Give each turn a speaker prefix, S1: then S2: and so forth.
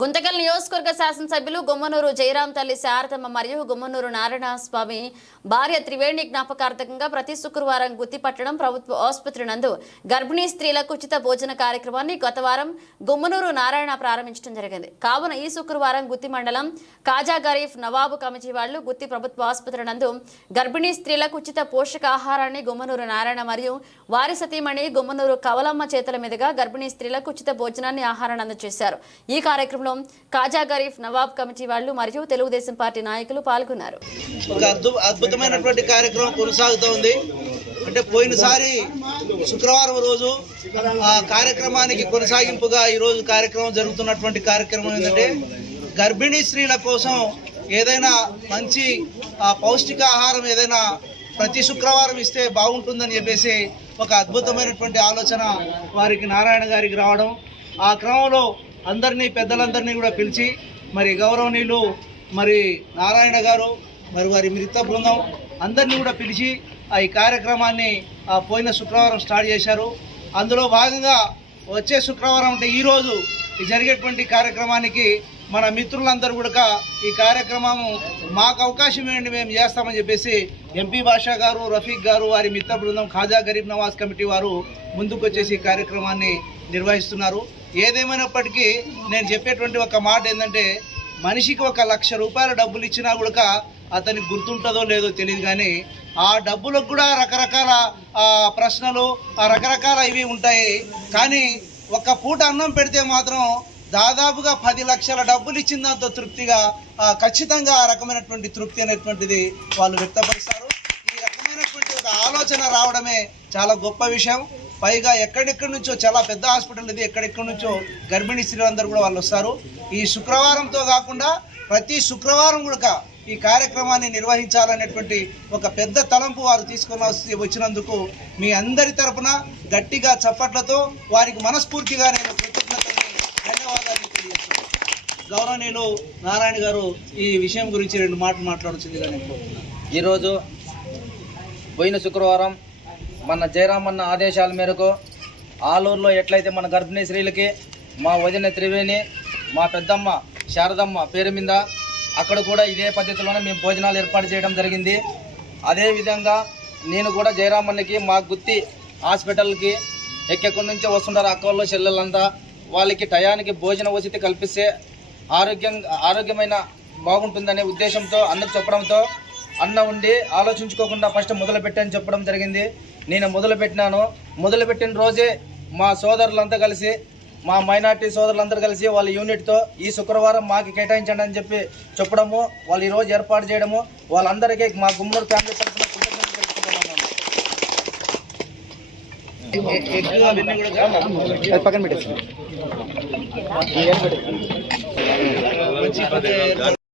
S1: గుంతకల్ నియోజకవర్గ శాసనసభ్యులు గుమ్మనూరు జయరాం తల్లి శారదమ్మ మరియు గుమ్మనూరు నారాయణ స్వామి భార్య త్రివేణి జ్ఞాపకార్థకంగా ప్రతి శుక్రవారం గుత్తిపట్టడం ప్రభుత్వ ఆసుపత్రి నందు గర్భిణీ స్త్రీలకు ఉచిత భోజన కార్యక్రమాన్ని గత వారం గుమ్మనూరు నారాయణ ప్రారంభించడం జరిగింది. కావున ఈ శుక్రవారం గుత్తి మండలం కాజా గరీఫ్ నవాబు కమిటీ వాళ్ళు గుత్తి ప్రభుత్వ ఆసుపత్రి నందు గర్భిణీ స్త్రీలకు ఉచిత పోషకాహారాన్ని గుమ్మనూరు నారాయణ మరియు వారి సతీమణి గుమ్మనూరు కవలమ్మ చేతుల మీదుగా గర్భిణీ స్త్రీలకు ఉచిత భోజనాన్ని ఆహారాన్ని అందజేశారు. ఈ కార్యక్రమం కార్యక్రమంలో కాజా గరీఫ్ నవాబ్ కమిటీ వాళ్ళు మరియు తెలుగుదేశం పార్టీ నాయకులు పాల్గొన్నారు.
S2: ఒక అద్భు అద్భుతమైనటువంటి కార్యక్రమం కొనసాగుతూ ఉంది. అంటే పోయినసారి శుక్రవారం రోజు ఆ కార్యక్రమానికి కొనసాగింపుగా ఈరోజు కార్యక్రమం జరుగుతున్నటువంటి కార్యక్రమం ఏంటంటే గర్భిణీ స్త్రీల కోసం ఏదైనా మంచి పౌష్టికాహారం ఏదైనా ప్రతి శుక్రవారం ఇస్తే బాగుంటుందని చెప్పేసి ఒక అద్భుతమైనటువంటి ఆలోచన వారికి నారాయణ గారికి రావడం. ఆ క్రమంలో అందరినీ పెద్దలందరినీ కూడా పిలిచి మరి గౌరవనీయులు మరి నారాయణ గారు మరి వారి మిగతా బృందం అందరినీ కూడా పిలిచి ఆ ఈ కార్యక్రమాన్ని పోయిన శుక్రవారం స్టార్ట్ చేశారు. అందులో భాగంగా వచ్చే శుక్రవారం అంటే ఈరోజు జరిగేటువంటి కార్యక్రమానికి మన మిత్రులందరూ కూడా ఈ కార్యక్రమం మాకు అవకాశం ఏంటి మేము చేస్తామని చెప్పేసి ఎంపీ బాషా గారు రఫీక్ గారు వారి మిత్ర బృందం ఖాజా గరీబ్ నవాజ్ కమిటీ వారు ముందుకు వచ్చేసి ఈ కార్యక్రమాన్ని నిర్వహిస్తున్నారు. ఏదేమైనప్పటికీ నేను చెప్పేటువంటి ఒక మాట ఏంటంటే మనిషికి ఒక లక్ష రూపాయల డబ్బులు ఇచ్చినా కూడా అతనికి గుర్తుంటుందో లేదో తెలియదు కానీ ఆ డబ్బులకు కూడా రకరకాల ప్రశ్నలు ఆ రకరకాల ఇవి ఉంటాయి. కానీ ఒక పూట అన్నం పెడితే మాత్రం దాదాపుగా పది లక్షల డబ్బులు ఇచ్చిందంత తృప్తిగా ఖచ్చితంగా ఆ రకమైనటువంటి తృప్తి అనేటువంటిది వాళ్ళు వ్యక్తపరుస్తారు. ఈ రకమైనటువంటి ఒక ఆలోచన రావడమే చాలా గొప్ప విషయం. పైగా ఎక్కడెక్కడి నుంచో చాలా పెద్ద హాస్పిటల్ ఇది ఎక్కడెక్కడి నుంచో గర్భిణీ స్త్రీలందరూ కూడా వాళ్ళు వస్తారు. ఈ శుక్రవారంతో కాకుండా ప్రతి శుక్రవారం కూడా ఈ కార్యక్రమాన్ని నిర్వహించాలనేటువంటి ఒక పెద్ద తలంపు వారు తీసుకొని వచ్చినందుకు మీ అందరి తరపున గట్టిగా చప్పట్లతో వారికి మనస్ఫూర్తిగా నేను గౌరవనీయులు నారాయణ గారు ఈ విషయం గురించి రెండు మాటలు మాట్లాడుతుందిగా నేను కోరుతున్నాను.
S3: ఈరోజు పోయిన శుక్రవారం మన జయరామన్న ఆదేశాల మేరకు ఆలూరులో ఎట్లయితే మన గర్భిణీ స్త్రీలకి మా వదిన త్రివేణి మా పెద్దమ్మ శారదమ్మ పేరు మీద అక్కడ కూడా ఇదే పద్ధతిలోనే మేము భోజనాలు ఏర్పాటు చేయడం జరిగింది అదేవిధంగా నేను కూడా జయరామన్నకి మా గుత్తి హాస్పిటల్కి ఎక్కడి నుంచో వస్తుంటారు అక్కల్లో చెల్లెలంతా వాళ్ళకి టయానికి భోజన వసతి కల్పిస్తే ఆరోగ్యం ఆరోగ్యమైన బాగుంటుందనే ఉద్దేశంతో అందరు చెప్పడంతో అన్న ఉండి ఆలోచించుకోకుండా ఫస్ట్ మొదలుపెట్టని చెప్పడం జరిగింది నేను మొదలుపెట్టినాను మొదలుపెట్టిన రోజే మా సోదరులంతా కలిసి మా మైనార్టీ సోదరులందరూ కలిసి వాళ్ళ యూనిట్తో ఈ శుక్రవారం మాకు కేటాయించండి అని చెప్పి చెప్పడము వాళ్ళు ఈరోజు ఏర్పాటు చేయడము వాళ్ళందరికీ మా గుమ్మూరు ఫ్యామిలీ తరఫున
S2: ఎక్కువ అవన్నీ కూడా
S3: పక్కన పెట్టేసి
S2: ఏర్పాటు